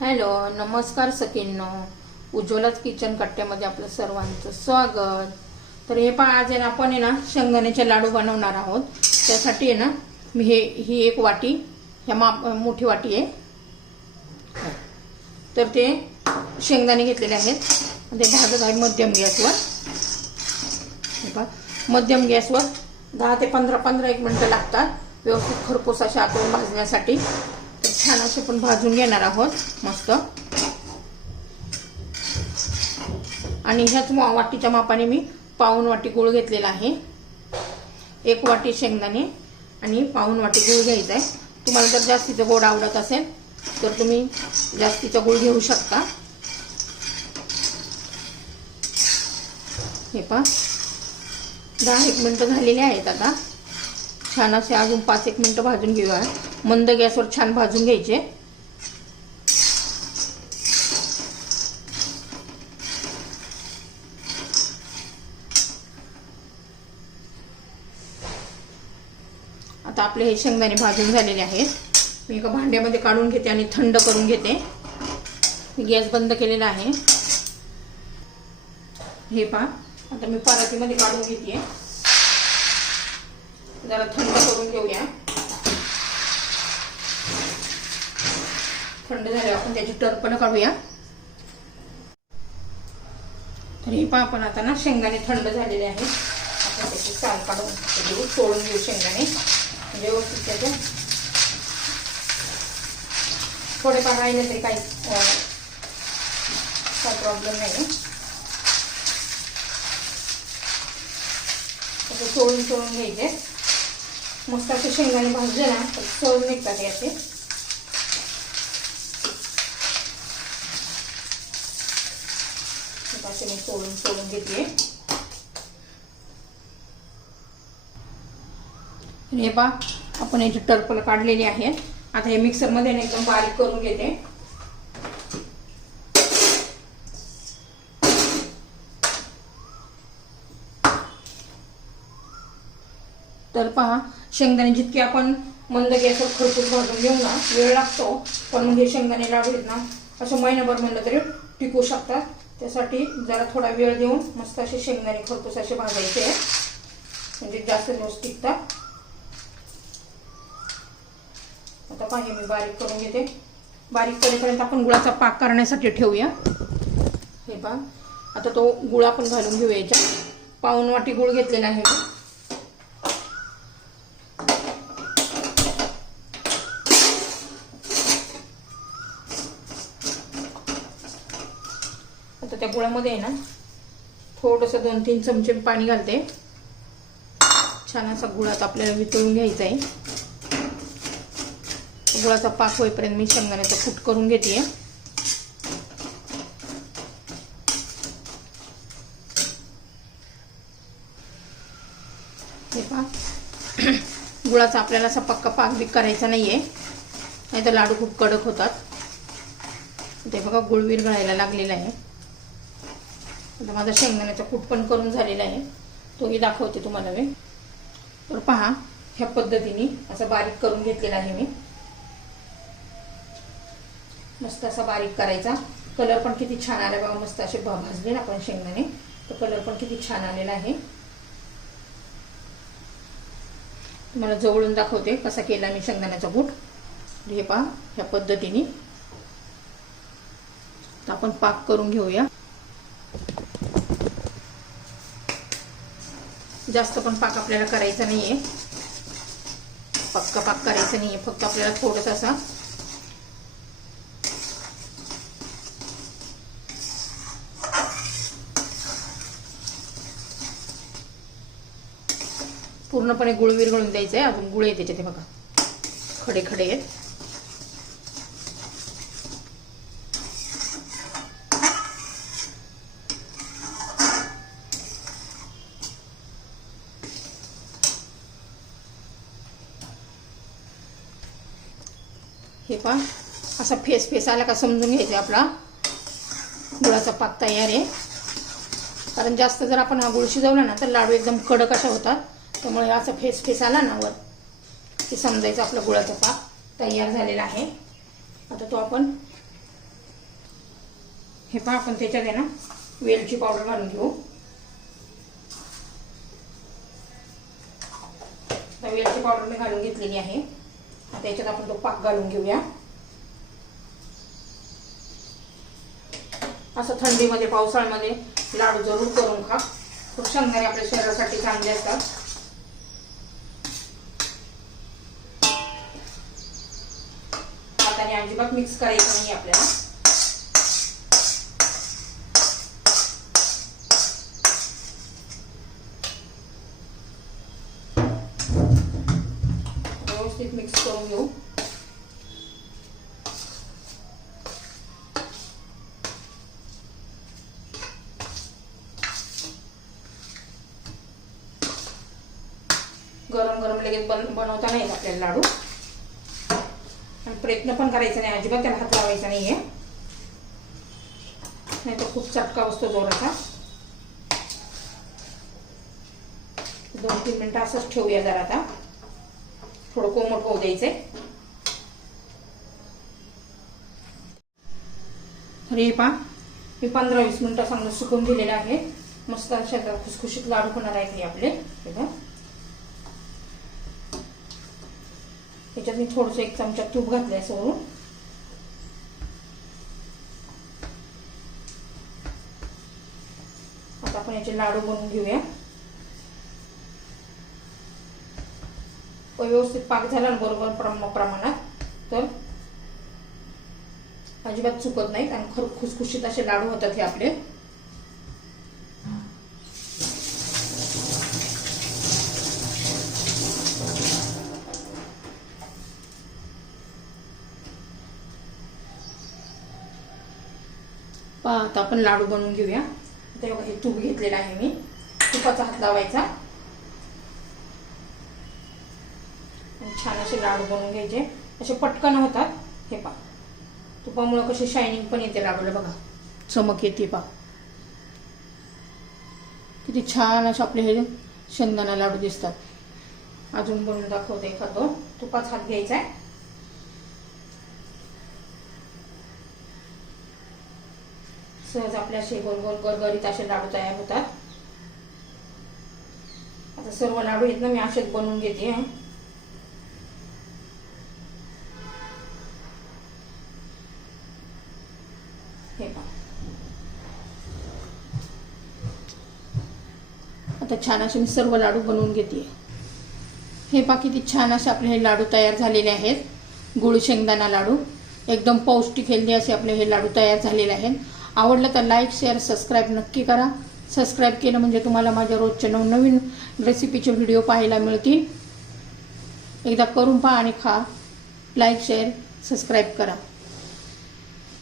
Hello नमस्कार सखींनो. उज्ज्वलाच kitchen कट्ट्यामध्ये आपलं सर्वांचं स्वागत. तर हे पहा आज आहे ना आपण आहे ना शेंगदाण्याचे लाडू बनवणार आहोत. त्यासाठी आहे ना मी हे ही एक वाटी ह्या माप मोठी वाटी आहे. तर ते शेंगदाणे घेतलेले आहेत. ते भाजत आहे मध्यम गॅसवर. हे पहा मध्यम गॅसवर दहा ते पंधरा पंधरा एक मिनटं लागतात. व्यवस्थित खरपूस अशा आतून भाजण्यासाठी. छान असे पण भाजून घेणार आहोत मस्त. आणि ह्याच मा- वाटीच्या मापाने मी पाऊन वाटी गूळ घेतलेला आहे. एक वाटी शेंगदाणे आणि पाऊन वाटी गूळ घ्यायचा आहे. तुम्हाला जर जास्तीचं गोड आवडत असेल तर तुम्ही जास्तीचा गूळ घेऊ शकता. हे पहा. दहा एक मिनटं झालेली आहेत आता. छान असे अजून पाच एक मिनटं भाजून घेऊया. मंद गॅसवर छान भाजून घ्यायचे. आता आपले हे शेंगदाणे भाजून झालेले आहेत. मी एका भांड्यामध्ये काढून घेते आणि थंड करून घेते. मी गॅस बंद केलेला आहे. हे पहा आता मी परातीमध्ये काढून घेते. जरा थंड करून घेऊया. थंड झाल्यावर आपण त्याची टर्पण काढूया. तर हे पहा आपण आता ना शेंगदाणे थंड झालेले आहेत. आपण त्याची साल काढून घेऊ सोडून घेऊ शेंगदाणे. व्यवस्थित त्याचे. थोडेफार राहिले तरी काही काही प्रॉब्लेम नाही. सोडून सोडून घ्यायचे. मस्त असे शेंगदाणे भाजले ना तर सोडून निघतात याचे. असे मी सोडून सोडून घेतले. हे बा आपण याची टर्पल काढलेली आहे. आता हे मिक्सरमध्ये एकदम बारीक करून घेते. तर पहा शेंगदाणे जितके आपण मंद गॅसवर खरपूस भाजून घेऊ ना वेळ लागतो. पण मग हे शेंगदाणे लाडू ना असं महिनाभर म्हणलं तरी टिकू शकतात. त्यासाठी जरा थोडा वेळ देऊन मस्त असे शेंगदाणे खरपूस असे भाजायचे म्हणजे जास्त दिवस टिकतात आता पाहिजे मी बारीक करून घेते. बारीक करेपर्यंत आपण गुळाचा पाक करण्यासाठी ठेवूया. हे पहा. आता तो गुळ आपण घालून घेऊया याच्यात. पाऊन वाटी गुळ घेतलेला आहे. मी गुळामध्ये आहे ना थोडंसं दोन तीन चमचे पाणी घालते. छान असा गुळात आपल्याला वितळून घ्यायचा आहे. गुळाचा पाक होईपर्यंत मी शेंगदाण्याचा कूट करून घेते. हे पहा. गुळाचा आपल्याला असा पक्का पाक बी करायचा नाहीये. नाही तर लाडू खूप कडक होतात. ते बघा गुळ विरघळायला लागलेला आहे. आता माझा शेंगदाण्याचा कूट पण करून झालेला आहे. तोही दाखवते तुम्हाला मी. तर पहा ह्या पद्धतीने असं बारीक करून घेतलेला आहे मी. मस्त असा बारीक करायचा. कलर पण किती छान आला बाबा मस्त असे भा- भाजले ना आपण शेंगदाणे. तर कलर पण किती छान आलेला आहे. तुम्हाला जवळून दाखवते कसा केला मी शेंगदाण्याचा कूट. हे पहा ह्या पद्धतीने. तर आपण पाक करून घेऊया. जास्त पण पाक आपल्याला करायचा नाहीये. पक्का पाक करायचा नाहीये फक्त आपल्याला थोडस असा पूर्णपणे गुळ विरगळून द्यायचं आहे अजून गुळ आहे त्याच्यात बघा. खडे खडे आहेत. हे पहा. असा फेस फेस आला का समजून घ्यायचा आपला. गुळाचा पाक तयार आहे कारण जास्त जर आपण हा गुळ शिजवला ना तर लाडू एकदम कडक अशा होतात. त्यामुळे असा फेस फेस आला ना वर की समजायचं आपलं गुळाचा पाक. तयार झालेला आहे. आता तो आपण हे पहा आपण त्याच्यात आहे ना वेलची पावडर घालून घेऊ. वेलची पावडर मी घालून घेतलेली आहे. आता याच्यात आपण तो पाक घालून घेऊया. असं थंडीमध्ये पावसाळ्यामध्ये लाडू जरूर करून खा. खूप शेंगदाणे आपल्या शरीरासाठी चांगले असतात. हाताने अजिबात मिक्स करायचं नाही आपल्याला. व्यवस्थित मिक्स करून घेऊ गरम गरम लगेच बन बनवता नाही आपल्याला लाडू. आणि प्रयत्न पण करायचा नाही अजिबात त्याला हात लावायचा नाहीये. नाही तर खूप चटका बसतो जोराचा. दोन तीन मिनिटं असंच ठेवूया जरा आता. थोडं कोमट होऊ द्यायचंय तर हे पा मी पंधरा वीस मिनिटं चांगलं सुकून दिलेलं आहे. मस्त अशा खुसखुशीत लाडू होणार आहेत हे आपले बघा त्याच्यात मी थोडस एक चमचा तूप घातलंय सोडून आता आपण याचे लाडू बनवून घेऊया. व्यवस्थित पाक झाला बरोबर प्रम प्रमाणात तर अजिबात चुकत नाहीत आणि खर खुसखुशीत असे लाडू होतात हे आपले. आता आपण लाडू बनवून घेऊया. आता हे हे तूप घेतलेलं आहे मी. तुपाचा हात लावायचा आणि छान असे लाडू बनवून घ्यायचे. असे पटकन होतात. हे पा तुपामुळं कशी शायनिंग पण येते लाडूला बघा. चमक येते पा किती छान असे आपले हे शेंगदाणा लाडू दिसतात. अजून बनवून दाखवते एखादं तुपाच हात घ्यायचा आहे. सहज आपल्या असे गोल गोल गरगरीत असे लाडू तयार होतात. आता सर्व लाडू आहेत ना मी असेच बनवून घेते हे पहा आता छान असे मी सर्व लाडू बनवून घेते. हे पहा किती छान असे आपले हे लाडू तयार झालेले आहेत. गुळ शेंगदाणा लाडू. एकदम पौष्टिक हेल्दी असे आपले हे लाडू तयार झालेले आहेत. आवडलं तर लाईक शेअर सबस्क्राईब नक्की करा. सबस्क्राईब केलं म्हणजे तुम्हाला माझ्या रोजच्या नवनवीन रेसिपीचे व्हिडिओ पाहायला मिळतील. एकदा करून पहा आणि खा. लाईक शेअर सबस्क्राईब करा.